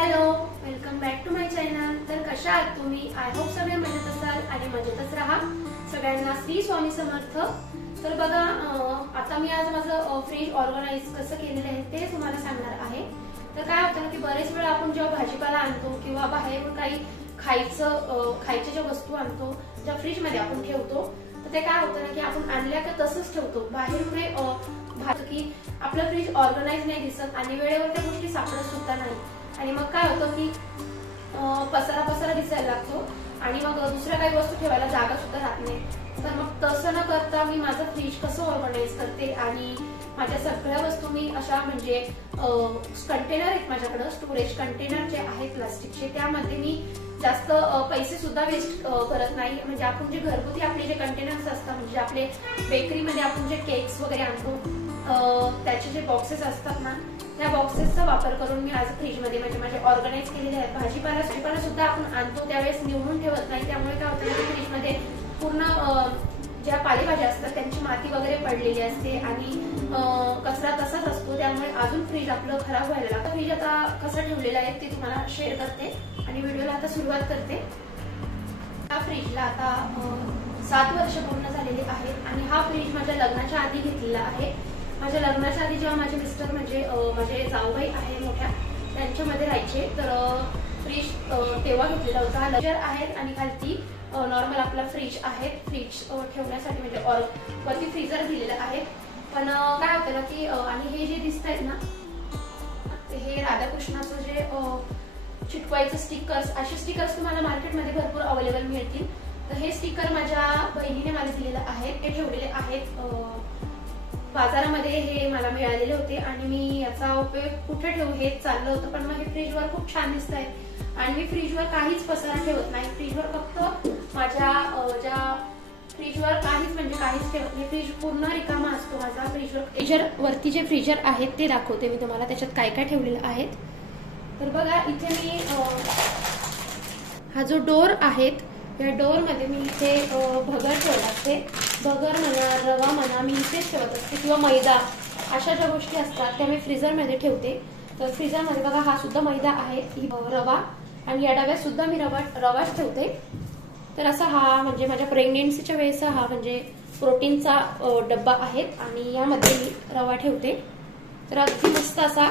Hello, welcome back to my channel. तर कशा आहात तुम्ही? आय होप सगळे मजेत असाल आणि मजेतच राहा। सगळ्यांना श्री स्वामी समर्थ। तर बघा, आता मी आज माझं फ्रीज ऑर्गनाइज कसं केलेलं आहे ते तुम्हाला सांगणार आहे। तर काय होतं ना की बरेच वेळा आपण जेव्हा भाजीपाला आणतो किंवा बाहेरून काही खायच्या ज्या वस्तू आणतो, ज्या फ्रीज मध्ये आपण ठेवतो, तर ते काय होतं ना की आपण आणल्या का तसंच ठेवतो। बाहेरून की आपलं फ्रीज ऑर्गनाइज नाही दिसत आणि वेळेवर त्या गोष्टी सापडत सुद्धा नाही आणि मग काय होतं की पसारा दिसायला लागतो आणि मग दुसऱ्या काही वस्तू ठेवायला जागा सुद्धा राहत नाही। तर मग तसं न करता मी माझं फ्रीज कसं ऑर्गनाइज करते आणि माझ्या सगळ्या वस्तू मी अशा म्हणजे कंटेनर आहेत माझ्याकडे, स्टोरेज कंटेनर जे आहेत प्लास्टिकचे, त्यामध्ये मी जास्त पैसे सुद्धा वेस्ट करत नाही। म्हणजे आपण जे घरगुती आपले जे कंटेनर्स असतात, म्हणजे आपले बेकरीमध्ये आपण जे केक्स वगैरे आणतो त्याचे जे बॉक्सेस असतात ना, त्या बॉक्सेसचा वापर करून मी आज फ्रीजमध्ये म्हणजे माझे ऑर्गनाइज केलेले आहेत। भाजीपाला सुद्धा आपण आणतो त्यावेळेस निवडून ठेवत नाही, त्यामुळे काय होतं की फ्रीजमध्ये पूर्ण ज्या पालेभाज्या असतात त्यांची माती वगैरे पडलेली असते आणि कचरा तसाच असतो, त्यामुळे अजून फ्रीज आपलं खराब व्हायला लागतं। फ्रीज आता कसं ठेवलेलं आहे ते तुम्हाला शेअर करते आणि व्हिडिओला आता सुरुवात करते। हा फ्रीजला आता 7 वर्ष पूर्ण झालेली आहेत आणि हा फ्रीज माझ्या लग्नाच्या आधी घेतलेला आहे। माझ्या लग्नाच्या आधी जेव्हा माझे मिस्टर म्हणजे माझे जाऊबाई आहे मोठ्या, त्यांच्यामध्ये राहायचे, तर फ्रीज तेव्हा घेतलेला होता। लजर आहेत आणि खालती नॉर्मल आपला फ्रीज आहे। फ्रीज ठेवण्यासाठी म्हणजे वरती फ्रीजर दिलेलं आहे। पण काय होतं ना की आणि हे जे दिसत आहेत ना, हे राधाकृष्णाचं जे चिटकवायचं स्टिकर्स, असे स्टिकर्स तुम्हाला मार्केटमध्ये भरपूर अवेलेबल मिळतील। तर हे स्टिकर माझ्या बहिणीने मला दिलेलं आहे, ते ठेवलेले आहेत बाजारामध्ये, हे मला मिळालेले होते आणि मी याचा उपयोग कुठे ठेवू हे चाललं होतं। पण मग हे फ्रीजवर खूप छान दिसत आहे आणि मी फ्रीजवर काहीच पसारा ठेवत नाही। फ्रीजवर फक्त माझ्या फ्रीजवर काहीच ठेवत नाही। फ्रीज पूर्ण रिकामा असतो माझा। फ्रीजर वरती जे फ्रीजर आहेत ते दाखवते मी तुम्हाला, त्याच्यात काय काय ठेवलेलं आहे। तर बघा, इथे मी हा जो डोर आहे, या डोर मध्ये मी इथे भगर ठेवत असते। भगर म्हणा, रवा म्हणा, मी इथेच ठेवत असते किंवा मैदा, अशा ज्या गोष्टी असतात त्या मी फ्रीजर मध्ये ठेवते। तर फ्रीजर मध्ये बघा, हा सुद्धा मैदा आहे, रवा, आणि या डब्यात सुद्धा मी रवाच ठेवते। तर असा हा म्हणजे माझ्या प्रेग्नेन्सीच्या वेळेस हा म्हणजे प्रोटीनचा डब्बा आहे आणि यामध्ये मी रवा ठेवते। तर अगदी मस्त असा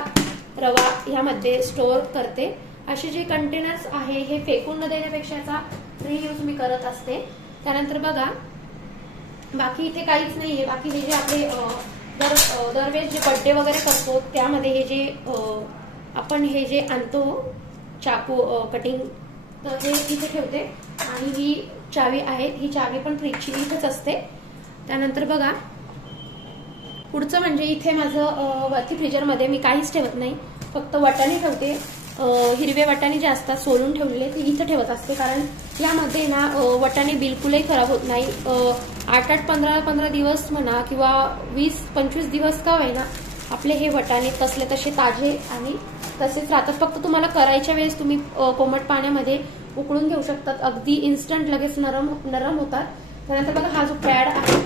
रवा यामध्ये स्टोअर करते। असे जे कंटेनर्स आहे हे फेकून न देण्यापेक्षा याचा रियूज मी करत असते। त्यानंतर बघा, बाकी इथे काहीच नाहीये। बाकी हे जे आपले दरवेळेस जे बर्थडे वगैरे करतो त्यामध्ये हे जे आपण हे जे आणतो चाकू कटिंग, तर हे इथे ठेवते आणि ही चावी आहे, ही चावी पण फ्रीजची इथेच असते। त्यानंतर बघा, पुढचं म्हणजे इथे माझं वरती फ्रीजरमध्ये मी काहीच ठेवत नाही, फक्त वाटाणे ठेवते। हिरवे वाटाणे जे असतात सोलून ठेवलेले ते इथे ठेवत असते, कारण यामध्ये ना वाटाणे बिलकुलही खराब होत नाही। 8-8, 15-15 दिवस म्हणा किंवा 20-25 दिवस का होईना, आपले हे वाटाणे तसले तसे ताजे आणि तसेच राहतात। फक्त तुम्हाला करायच्या वेळेस तुम्ही कोमट पाण्यामध्ये उकळून घेऊ शकतात, अगदी इन्स्टंट लगेच नरम होतात। त्यानंतर बघा, हा जो पॅड आहे,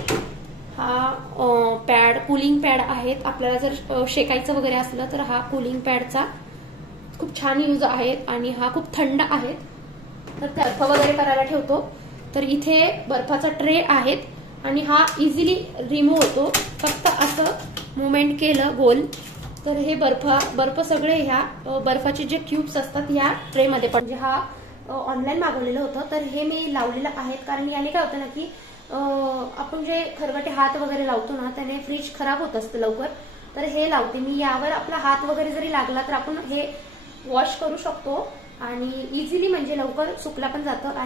हा पॅड कूलिंग पॅड आहेत। आपल्याला जर शेकायचं वगैरे असलं तर हा कूलिंग पॅडचा खूप छान यूज आहे आणि हा खूप थंड आहे। तर बर्फ वगैरे करायला ठेवतो, तर इथे बर्फाचा ट्रे आहेत आणि हा इझिली रिमूव्ह होतो। फक्त असं मुवमेंट केलं गोल तर हे बर्फ सगळे ह्या बर्फाचे जे क्यूब्स असतात या ट्रे मध्ये पण, म्हणजे हा ऑनलाईन मागवलेलं होतं, तर हे मी लावलेलं आहे। कारण याने काय होतं ना की आपण जे खरगटे हात वगैरे लावतो ना, त्याने फ्रीज खराब होत असतं लवकर, तर हे लावते मी। यावर आपला हात वगैरे जरी लागला तर आपण हे वॉश करू शकतो आणि इझिली म्हणजे लवकर सुकला पण जातं।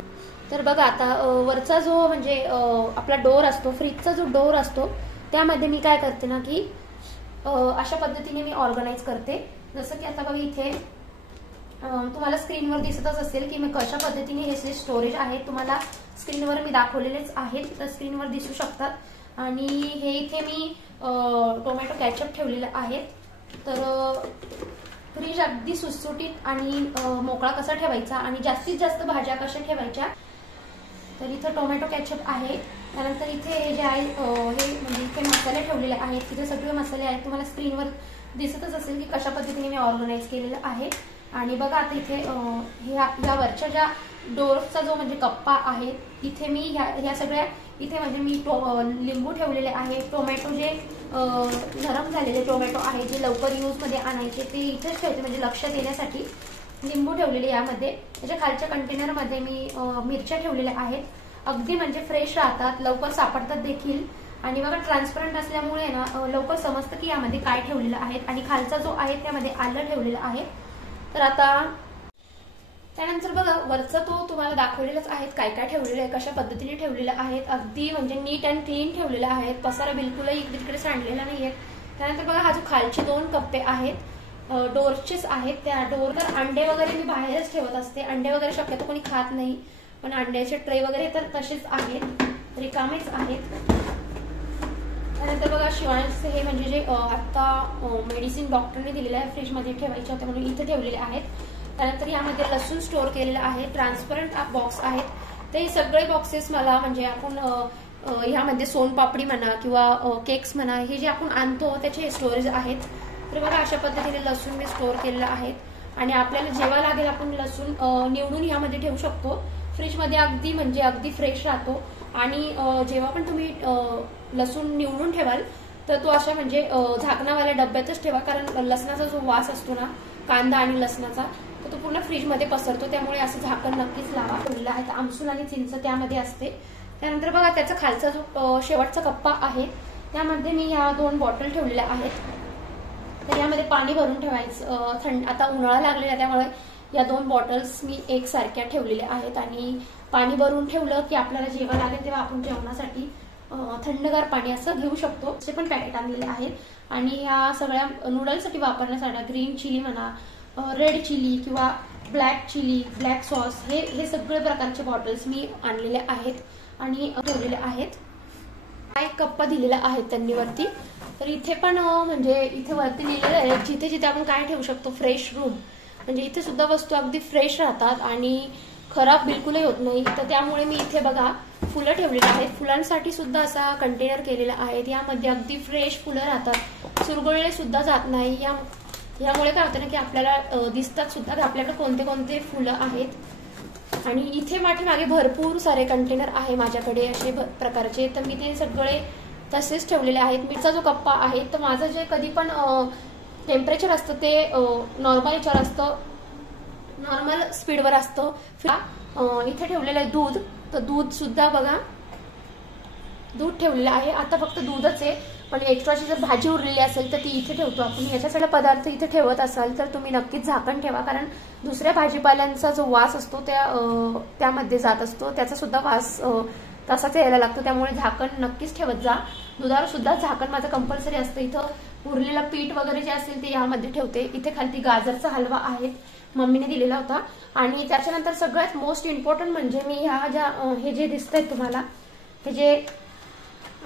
तर बघा, आता वरचा जो म्हणजे आपला डोर असतो, फ्रीजचा जो डोर असतो, त्यामध्ये मी काय करते ना की अशा पद्धतीने मी ऑर्गनाइज करते। जसं की आता बघा, इथे तुम्हाला स्क्रीनवर दिसतच असेल की मी कशा पद्धतीने हे जे स्टोरेज आहे तुम्हाला स्क्रीनवर मी दाखवलेलेच आहेत, तर स्क्रीनवर दिसू शकतात। आणि हे इथे मी टोमॅटो कॅचअप ठेवलेले आहेत। तर फ्रीज अगदी सुटसुटीत आणि मोकळा कसा ठेवायचा आणि जास्तीत जास्त भाज्या कशा ठेवायच्या, तर इथे टोमॅटो कॅचअप आहे। त्यानंतर इथे हे जे आहे हे म्हणजे इथे मसाले ठेवलेले आहेत, तिथे सगळे मसाले आहेत, तुम्हाला स्क्रीनवर दिसतच असेल की कशा पद्धतीने मी ऑर्गनाइज केलेलं आहे। आणि बघा आता इथे ह्या वरच्या ज्या डोरचा जो म्हणजे कप्पा आहे, इथे मी ह्या सगळ्या इथे म्हणजे मी लिंबू ठेवलेले आहे, टोमॅटो जे नरम झालेले टोमॅटो आहे जे लवकर यूजमध्ये आणायचे ते इथेच ठेवते, म्हणजे लक्ष देण्यासाठी लिंबू ठेवलेले यामध्ये। त्याच्या खालच्या कंटेनरमध्ये मी मिरच्या ठेवलेल्या आहेत, अगदी म्हणजे फ्रेश राहतात, लवकर सापडतात देखील। आणि बघा ट्रान्सपरंट असल्यामुळे ना लवकर समजतं की यामध्ये काय ठेवलेलं आहे। आणि खालचा जो आहे त्यामध्ये आलं ठेवलेलं आहे। तर आता त्यानंतर बघा वरचा तो तुम्हाला दाखवलेलंच आहेत काय काय ठेवलेलं आहे, कशा पद्धतीने ठेवलेलं आहेत, अगदी म्हणजे नीट अँड क्लीन ठेवलेलं आहे, पसारा बिलकुलही इकडे तिकडे सांडलेला नाहीये। त्यानंतर बघा हा जो खालचे 2 कप्पे आहेत डोरचेच आहेत, त्या डोरवर अंडे वगैरे मी बाहेरच ठेवत असते, अंडे वगैरे शक्यतो कोणी खात नाही, पण अंड्याचे ट्रे वगैरे तर तसेच आहेत, रिकामेच आहेत। त्यानंतर बघा शिवांशचे हे म्हणजे जे आता मेडिसिन डॉक्टरने दिलेलं आहे फ्रीजमध्ये ठेवायचे होते म्हणून इथे ठेवलेले आहेत। त्यानंतर यामध्ये लसूण स्टोअर केलेलं आहे, ट्रान्सपरंट बॉक्स आहेत, ते सगळे बॉक्सेस मला म्हणजे आपण ह्यामध्ये सोनपापडी म्हणा किंवा केक्स म्हणा हे जे आपण आणतो त्याचे स्टोरेज आहेत। तर बघा अशा पद्धतीने लसूण मी स्टोअर केलेलं आहे। आणि आपल्याला जेव्हा लागेल आपण लसूण निवडून ह्यामध्ये ठेवू शकतो, फ्रीजमध्ये अगदी म्हणजे अगदी फ्रेश राहतो। आणि जेव्हा पण तुम्ही लसूण निवडून ठेवाल तर तो अशा म्हणजे झाकणावाल्या डब्यातच ठेवा, कारण लसणाचा जो वास असतो ना कांदा आणि लसणाचा तर तो पूर्ण फ्रीजमध्ये पसरतो, त्यामुळे असं झाकण नक्कीच लावा। ठेवलेलं आहे आमसूल आणि चिंच त्यामध्ये असते। त्यानंतर बघा त्याचा खालचा जो शेवटचा कप्पा आहे त्यामध्ये मी ह्या 2 बॉटल ठेवलेल्या आहेत, तर यामध्ये पाणी भरून ठेवायचं। आता उन्हाळा लागलेला त्यामुळे या 2 बॉटल्स मी एकसारख्या ठेवलेल्या आहेत। आणि पाणी भरून ठेवलं की आपल्याला जेव्हा लागेल तेव्हा आपण जेवणासाठी थंडगार पाणी असं घेऊ शकतो, असे पण पॅकेट आणलेले आहेत। आणि ह्या सगळ्या नूडल्ससाठी वापरण्यासाठी ग्रीन चिली म्हणा, रेड चिली किंवा ब्लॅक चिली, ब्लॅक सॉस हे सगळे प्रकारचे बॉटल्स मी आणलेले आहेत आणि ठेवलेले आहेत। एक कप्पा दिलेला आहे त्यांनी वरती, तर इथे पण म्हणजे इथे वरती लिहिलेलं आहे जिथे जिथे आपण काय ठेवू शकतो, फ्रेश रूम, म्हणजे इथे सुद्धा वस्तू अगदी फ्रेश राहतात आणि खराब बिलकुलही होत नाही। तर त्यामुळे मी इथे बघा फुलं ठेवलेली आहेत, फुलांसाठी सुद्धा असा कंटेनर केलेला आहे, यामध्ये अगदी फ्रेश फुलं राहतात, चुरगळले सुद्धा जात नाही। यामुळे काय होतं ना की आपल्याला दिसतात सुद्धा की आपल्याकडे कोणते कोणते फुलं आहेत। आणि इथे मागे भरपूर सारे कंटेनर आहे माझ्याकडे असे प्रकारचे, तर मी ते सगळे तसेच ठेवलेले आहेत। मीठचा जो कप्पा आहे तर माझं जे कधी पण टेम्परेचर असतं ते नॉर्मल याच्यावर असतं, नॉर्मल स्पीडवर असतं। इथे ठेवलेलं आहे दूध, तर दूध सुद्धा बघा दूध ठेवलेलं आहे, आता फक्त दूधच आहे, पण एक्स्ट्राची जर भाजी उरलेली असेल तर ती इथे ठेवतो आपण। ह्याच्यासाठी पदार्थ इथे ठेवत असाल तर तुम्ही नक्कीच झाकण ठेवा, कारण दुसऱ्या भाजीपाल्यांचा जो वास असतो त्यामध्ये जात असतो, त्याचा सुद्धा वास तसाच यायला लागतो, त्यामुळे झाकण नक्कीच ठेवत जा। दुधावर सुद्धा झाकण माझं कंपल्सरी असतं। इथं उरलेलं पीठ वगैरे जे असेल ते यामध्ये ठेवते। इथे खालती गाजरचा हलवा आहे, मम्मीने दिलेला होता। आणि त्याच्यानंतर सगळ्यात मोस्ट इम्पॉर्टंट म्हणजे मी हे जे दिसत आहेत तुम्हाला हे जे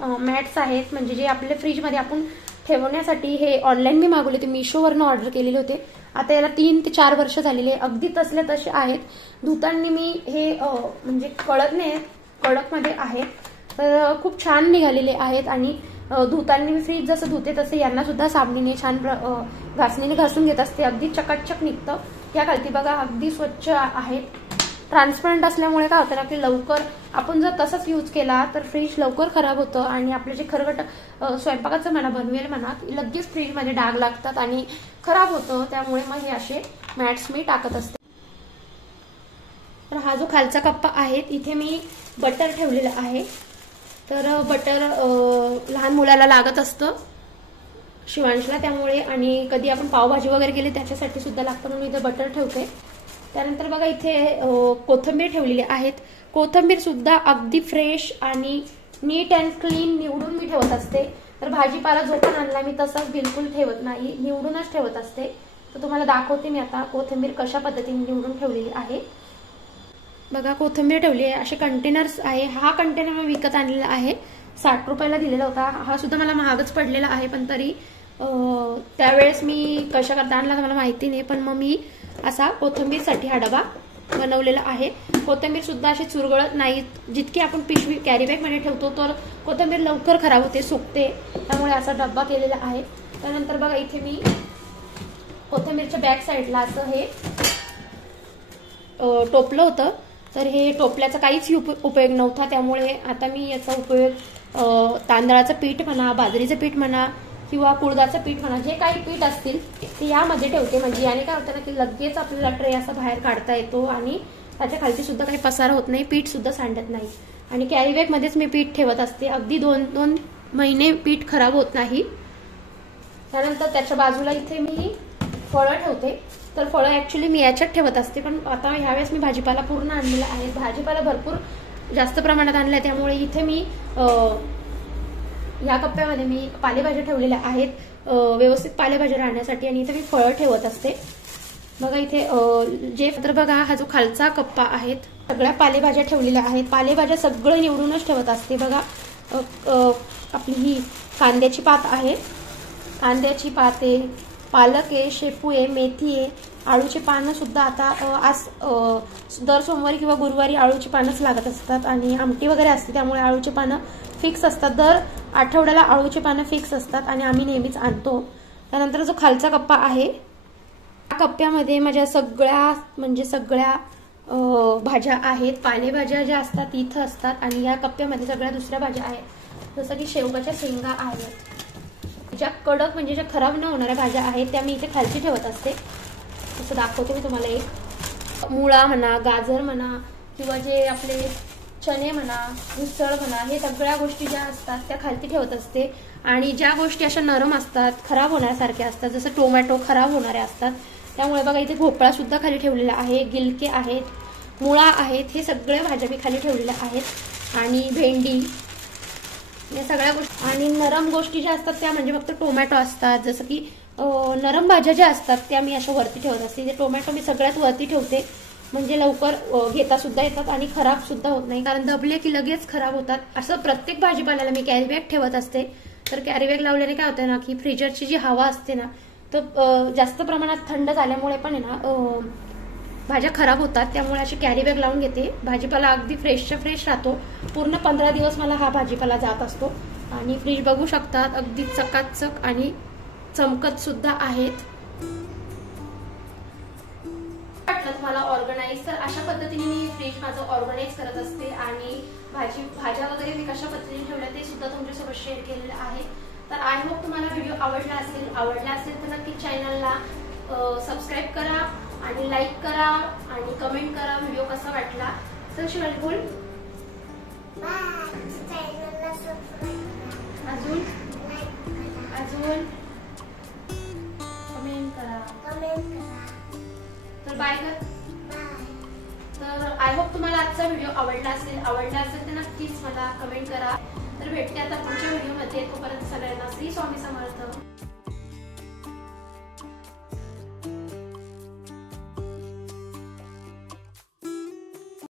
मॅट्स आहेत, म्हणजे जे आपल्या फ्रीजमध्ये आपण ठेवण्यासाठी, हे ऑनलाईन मी मागवले होते, मिशोवरनं ऑर्डर केलेले होते। आता याला 3 ते 4 वर्ष झालेले, अगदी तसले तसे आहेत। धुताना मी हे म्हणजे कडक नाही, कडकमध्ये आहेत, तर खूप छान निघालेले आहेत। आणि धुताना मी फ्रीज जसं धुते तसे यांना सुद्धा साबणीने छान घासणीने घासून घेत असते, अगदी चकाचक निघतं। या खालती बघा अगदी स्वच्छ आहेत, ट्रान्सपरंट असल्यामुळे काय होतं ना की लवकर आपण जर तसंच यूज केला तर फ्रीज लवकर खराब होतं आणि आपले जे खरगट स्वयंपाकाचं म्हणा बनवेल म्हणा लगेच फ्रीजमध्ये डाग लागतात आणि खराब होतं, त्यामुळे मग हे असे मॅट्स मी टाकत असते। तर हा जो खालचा कप्पा आहे इथे मी बटर ठेवलेलं आहे, तर बटर लहान मुलाला लागत असतं शिवांशला, त्यामुळे आणि कधी आपण पावभाजी वगैरे केली त्याच्यासाठी सुद्धा लागतं म्हणून इथे बटर ठेवते। त्यानंतर बघा इथे कोथिंबीर ठेवलेली आहेत, कोथिंबीर सुद्धा अगदी फ्रेश आणि नीट अँड क्लीन निवडून मी ठेवत असते। तर भाजीपाला जो पण आणला मी तसाच बिलकुल ठेवत नाही, निवडूनच ठेवत असते। तर तुम्हाला दाखवते मी आता कोथिंबीर कशा पद्धतीने निवडून ठेवलेली आहे। बघा कोथिंबीर ठेवली आहे, असे कंटेनर्स आहे। हा कंटेनर मी विकत आणलेला आहे, 60 रुपयाला दिलेला होता। हा सुद्धा मला महागच पडलेला आहे, पण तरी त्यावेळेस मी कशा करता आणला मला माहिती नाही, पण मग मी असा कोथिंबीरसाठी हा डबा बनवलेला आहे। कोथिंबीर सुद्धा अशी चुरगळत नाही, जितकी आपण पिशवी कॅरी बॅग मध्ये ठेवतो तर कोथिंबीर लवकर खराब होते, सुकते, त्यामुळे असा डब्बा केलेला आहे। त्यानंतर बघा इथे मी कोथिंबीरच्या बॅक साईडला असं हे टोपलं होतं, तर हे टोपल्याचा काहीच उपयोग नव्हता, त्यामुळे आता मी याचा उपयोग तांदळाचं पीठ म्हणा, बाजरीचं पीठ म्हणा किंवा कुळदाचं पीठ म्हणा, जे काही पीठ असतील ते यामध्ये ठेवते. म्हणजे याने काय होतं ना की लगेच आपल्याला ट्रे असा बाहेर काढता येतो आणि त्याच्या खालची सुद्धा काही पसारा होत नाही, पीठ सुद्धा सांडत नाही. आणि कॅरी बॅग मध्येच मी पीठ ठेवत असते, अगदी 2-2 महिने पीठ खराब होत नाही. त्यानंतर त्याच्या बाजूला इथे मी फळं ठेवते. तर फळं ऍक्च्युली मी याच्यात ठेवत असते, पण आता ह्यावेळेस मी भाजीपाला पूर्ण आणलेला आहे, भाजीपाला भरपूर जास्त प्रमाणात आणलाय, त्यामुळे इथे मी या कप्प्यामध्ये मी पालेभाज्या ठेवलेल्या आहेत, व्यवस्थित पालेभाज्या राहण्यासाठी. आणि इथे मी फळं ठेवत असते. बघा इथे जे तर बघा हा जो खालचा कप्पा आहे सगळ्या पालेभाज्या ठेवलेल्या आहेत. पालेभाज्या सगळं निवडूनच ठेवत असते. बघा आपली ही कांद्याची पात आहे, कांद्याची पात आहे, पालक आहे, शेपू आहे, मेथी आहे, आळूची पानं सुद्धा आता आज दर सोमवारी किंवा गुरुवारी आळूची पानंच लागत असतात आणि आमटी वगैरे असते, त्यामुळे आळूची पानं फिक्स असतात. दर आठवड्याला आळूची पानं फिक्स असतात आणि आम्ही नेहमीच आणतो. त्यानंतर जो खालचा कप्पा आहे त्या कप्प्यामध्ये माझ्या सगळ्या भाज्या आहेत, पालेभाज्या ज्या असतात इथं असतात. आणि या कप्प्यामध्ये सगळ्या दुसऱ्या भाज्या आहेत, जसं की शेवगाच्या शेंगा आहेत, ज्या कडक म्हणजे ज्या खराब न होणाऱ्या भाज्या आहेत त्या मी इथे खालची ठेवत असते. तसं दाखवते मी तुम्हाला. एक मुळा म्हणा, गाजर म्हणा किंवा जे आपले चणे म्हणा, उसळ म्हणा, हे सगळ्या गोष्टी ज्या असतात त्या खालती ठेवत असते. आणि ज्या गोष्टी अशा नरम असतात, खराब होण्यासारख्या असतात, जसं टोमॅटो खराब होणाऱ्या असतात, त्यामुळे बघा इथे भोपळा सुद्धा खाली ठेवलेला आहे, गिलके आहेत, मुळा आहेत, हे सगळ्या भाज्या मी खाली ठेवलेल्या आहेत. आणि भेंडी, या सगळ्या गोष्टी. आणि नरम गोष्टी ज्या असतात त्या म्हणजे फक्त टोमॅटो असतात, जसं की नरम भाज्या ज्या असतात त्या मी अशा वरती ठेवत असते. ते टोमॅटो मी सगळ्यात वरती ठेवते, म्हणजे लवकर घेता सुद्धा येतात आणि खराब सुद्धा होत नाही, कारण दबले की लगेच खराब होतात. असं प्रत्येक भाजीपाल्याला मी कॅरी बॅग ठेवत असते. तर कॅरी बॅग लावल्याने काय होतं ना की फ्रीजरची जी हवा असते ना तर जास्त प्रमाणात थंड झाल्यामुळे पण आहे ना भाज्या खराब होतात, त्यामुळे अशी कॅरी बॅग लावून घेते. भाजीपाला अगदी फ्रेशच्या फ्रेश राहतो. पूर्ण 15 दिवस मला हा भाजीपाला जात असतो. आणि फ्रीज बघू शकतात अगदी चकाचक आणि चमकत सुद्धा आहेत. मला ऑर्गनाइज, तर अशा पद्धतीने मी फ्रीज माझं ऑर्गनाइज करत असते. आणि भाज्या वगैरे मी कशा पद्धतीने ठेवल्या ते सुद्धा तुमच्यासोबत शेअर केलेलं आहे. तर आय होप तुम्हाला व्हिडिओ आवडला असेल तर नक्की चॅनलला सबस्क्राईब करा आणि लाईक करा आणि कमेंट करा व्हिडिओ कसा वाटला. तर शिवाली बोल, अजून कमेंट करा. तर बाय कर. तर आय होप तुम्हाला आजचा व्हिडिओ आवडला असेल तर नक्कीच मला कमेंट करा. तर भेटते आता पुढच्या व्हिडिओमध्ये.